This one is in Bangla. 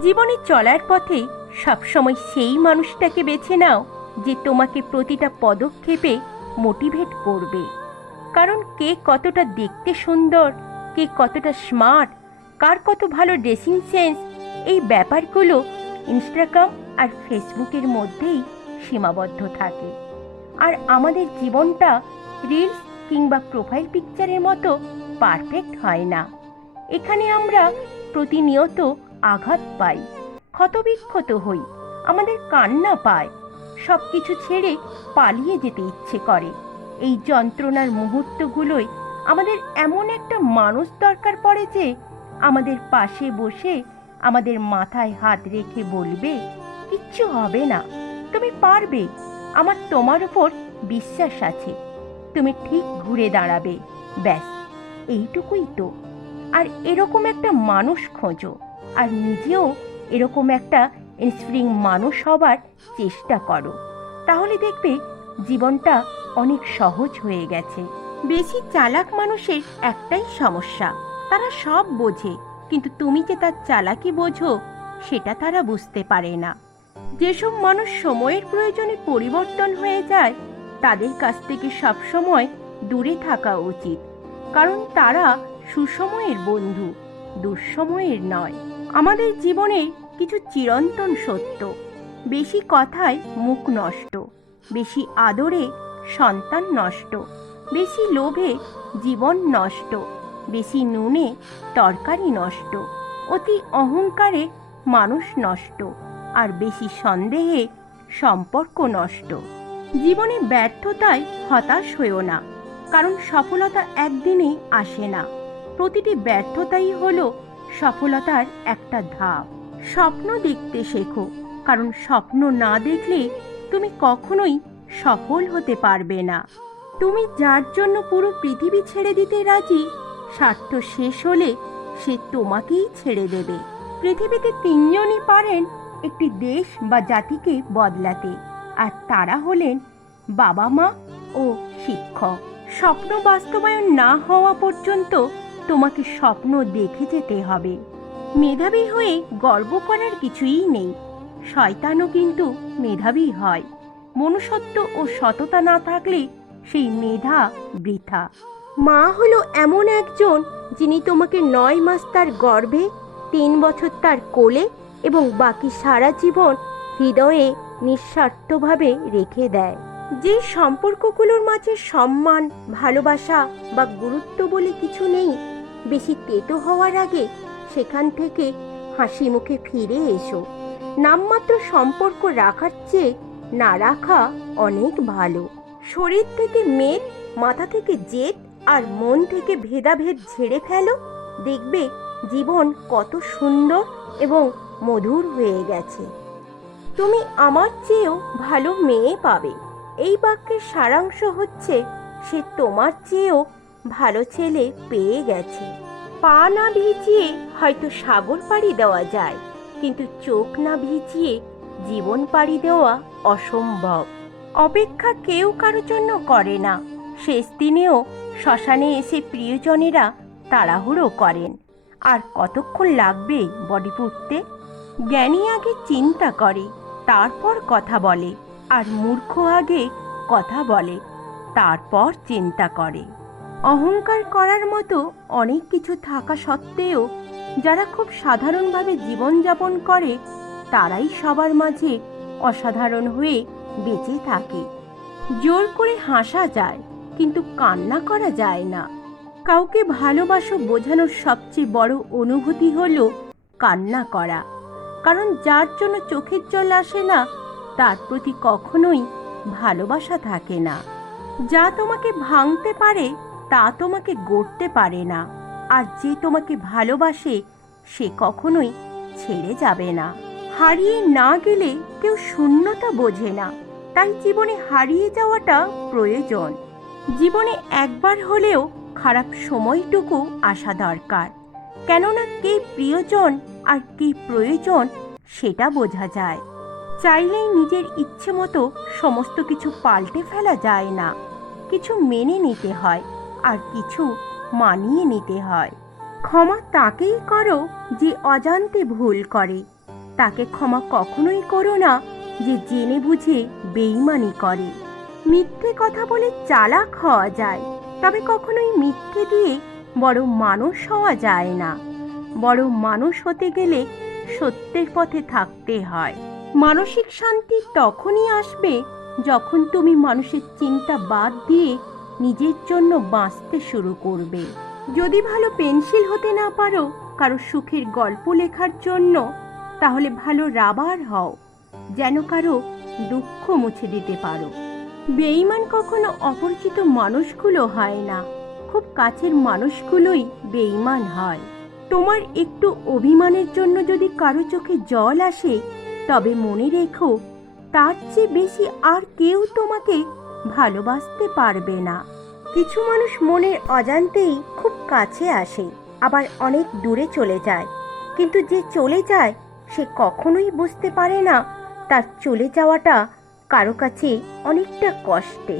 জীবনে চলার পথে সবসময় সেই মানুষটাকে বেছে নাও যে তোমাকে প্রতিটা পদক্ষেপে মোটিভেট করবে। কারণ কে কতটা দেখতে সুন্দর, কে কতটা স্মার্ট, কার কত ভালো ড্রেসিং সেন্স, এই ব্যাপারগুলো ইনস্টাগ্রাম আর ফেসবুকের মধ্যেই সীমাবদ্ধ থাকে। আর আমাদের জীবনটা রিলস কিংবা প্রোফাইল পিকচারের মতো পারফেক্ট হয় না। এখানে আমরা প্রতিনিয়ত আঘাত পাই, ক্ষতবিক্ষত হই, আমাদের কান্না পায়, সব কিছু ছেড়ে পালিয়ে যেতে ইচ্ছে করে। এই যন্ত্রণার মুহূর্তগুলোই আমাদের এমন একটা মানুষ দরকার পড়ে যে আমাদের পাশে বসে আমাদের মাথায় হাত রেখে বলবে, কিচ্ছু হবে না, তুমি পারবে, আমার তোমার উপর বিশ্বাস আছে, তুমি ঠিক ঘুরে দাঁড়াবে। ব্যাস, এইটুকুই তো। আর এরকম একটা মানুষ খোঁজো, আর নিজেও এরকম একটা ইন্সপায়ারিং মানুষ হবার চেষ্টা করো। তাহলে দেখবে জীবনটা অনেক সহজ হয়ে গেছে। বেশি চালাক মানুষের একটাই সমস্যা, তারা সব বোঝে, কিন্তু তুমি যে তার চালাকি বোঝো সেটা তারা বুঝতে পারে না। যেসব মানুষ সময়ের প্রয়োজনে পরিবর্তন হয়ে যায় তাদের কাছ থেকে সবসময় দূরে থাকা উচিত, কারণ তারা সুসময়ের বন্ধু, দুঃসময়ের নয়। আমাদের জীবনের কিছু চিরন্তন সত্য: বেশি কথায় মুখ নষ্ট, বেশি আদরে সন্তান নষ্ট, বেশি লোভে জীবন নষ্ট, বেশি নুনে তরকারি নষ্ট, অতি অহংকারে মানুষ নষ্ট, আর বেশি সন্দেহে সম্পর্ক নষ্ট। জীবনে ব্যর্থতায় হতাশ হয়েও না, কারণ সফলতা একদিনেই আসে না। প্রতিটি ব্যর্থতাই হলো সফলতার একটা ধাপ। স্বপ্ন দেখতে শেখো, কারণ স্বপ্ন না দেখলে তুমি কখনোই সফল হতে পারবে না। তুমি যার জন্য পুরো পৃথিবী ছেড়ে দিতে রাজি, স্বার্থ শেষ হলে সে তোমাকেই ছেড়ে দেবে। পৃথিবীতে তিনজনই পারেন একটি দেশ বা জাতিকে বদলাতে, আর তারা হলেন বাবা মা ও শিক্ষক। স্বপ্ন বাস্তবায়ন না হওয়া পর্যন্ত তোমাকে স্বপ্ন দেখে যেতে হবে। মেধাবী হয়ে গর্ব করার কিছুই নেই, শয়তানও কিন্তু মেধাবী হয়। মনুষ্যত্ব ও সততা না থাকলে সেই মেধা বৃথা। মা হলো এমন একজন যিনি তোমাকে 9 মাস তার গর্ভে, 3 বছর তার কোলে এবং বাকি সারা জীবন হৃদয়ে নিঃস্বার্থভাবে রেখে দেয়। যে সম্পর্কগুলোর মাঝে সম্মান, ভালোবাসা বা গুরুত্ব বলে কিছু নেই, বেশি তেতো হওয়ার আগে সেখান থেকে হাসি মুখে ফিরে এসো। নামমাত্র সম্পর্ক রাখার চেয়ে না রাখা অনেক ভালো। শরীর থেকে মেদ, মাথা থেকে জেদ আর মন থেকে ভেদাভেদ ঝেড়ে ফেলো, দেখবে জীবন কত সুন্দর এবং মধুর হয়ে গেছে। তুমি আমার চেয়েও ভালো মেয়ে পাবে। এই বাক্যের সারাংশ হচ্ছে, সে তোমার চেয়েও ভালো ছেলে পেয়ে গেছে। পা না ভিজিয়ে হয়তো সাগর পাড়ি দেওয়া যায়, কিন্তু চোখ না ভিজিয়ে জীবন পাড়ি দেওয়া অসম্ভব। অপেক্ষা কেউ কারো জন্য করে না। শেষ দিনেও শ্মশানে এসে প্রিয়জনেরা তাড়াহুড়ো করেন। আর কতক্ষণ লাগবে বডি পুড়তে? জ্ঞানী আগে চিন্তা করে, তারপর কথা বলে, আর মূর্খ আগে কথা বলে, তারপর চিন্তা করে। অহংকার করার মতো অনেক কিছু থাকা সত্ত্বেও যারা খুব সাধারণভাবে জীবনযাপন করে তারাই সবার মাঝে অসাধারণ হয়ে বেঁচে থাকে। জোর করে হাসা যায়, কিন্তু কান্না করা যায় না। কাউকে ভালোবাসো বোঝানোর সবচেয়ে বড় অনুভূতি হলো কান্না করা, কারণ যার জন্য চোখের জল আসে না তার প্রতি কখনোই ভালোবাসা থাকে না। যা তোমাকে ভাঙতে পারে তা তোমাকে গড়তে পারে না, আর যে তোমাকে ভালোবাসে সে কখনোই ছেড়ে যাবে না। হারিয়ে না গেলে কেউ শূন্যতা বোঝে না, তাই জীবনে হারিয়ে যাওয়াটা প্রয়োজন। জীবনে একবার হলেও খারাপ সময়টুকু আসা দরকার, কেননা কে প্রিয়জন আর কে প্রয়োজন সেটা বোঝা যায়। চাইলেই নিজের ইচ্ছে মতো সমস্ত কিছু পাল্টে ফেলা যায় না। কিছু মেনে নিতে হয়, আর কিছু মানিয়ে নিতে হয়। ক্ষমা তাকেই করো যে অজান্তে ভুল করে, তাকে ক্ষমা কখনোই করো না যে জেনে বুঝে বেঈমানি করে। মিথ্যে কথা বলে চালাক হওয়া যায়, তবে কখনোই মিথ্যে দিয়ে বড় মানুষ হওয়া যায় না। বড় মানুষ হতে গেলে সত্যের পথে থাকতে হয়। মানসিক শান্তি তখনই আসবে যখন তুমি মানুষের চিন্তা বাদ দিয়ে নিজের জন্য বাঁচতে শুরু করবে। যদি ভালো পেন্সিল হতে না পারো কারো সুখের গল্প লেখার জন্য, তাহলে ভালো রাবার হও, যেন কারো দুঃখ মুছে দিতে পারো। বেঈমান কখনো অপরিচিত মানুষগুলো হয় না, খুব কাছের মানুষগুলোই বেঈমান হয়। তোমার একটু অভিমানের জন্য যদি কারো চোখে জল আসে, তবে মনে রেখো তার চেয়ে বেশি আর কেউ তোমাকে ভালোবাসতে পারবে না। কিছু মানুষ মনের অজান্তেই খুব কাছে আসে, আবার অনেক দূরে চলে যায়, কিন্তু যে চলে যায় সে কখনোই বুঝতে পারে না তার চলে যাওয়াটা কারো কাছে অনেকটা কষ্টে।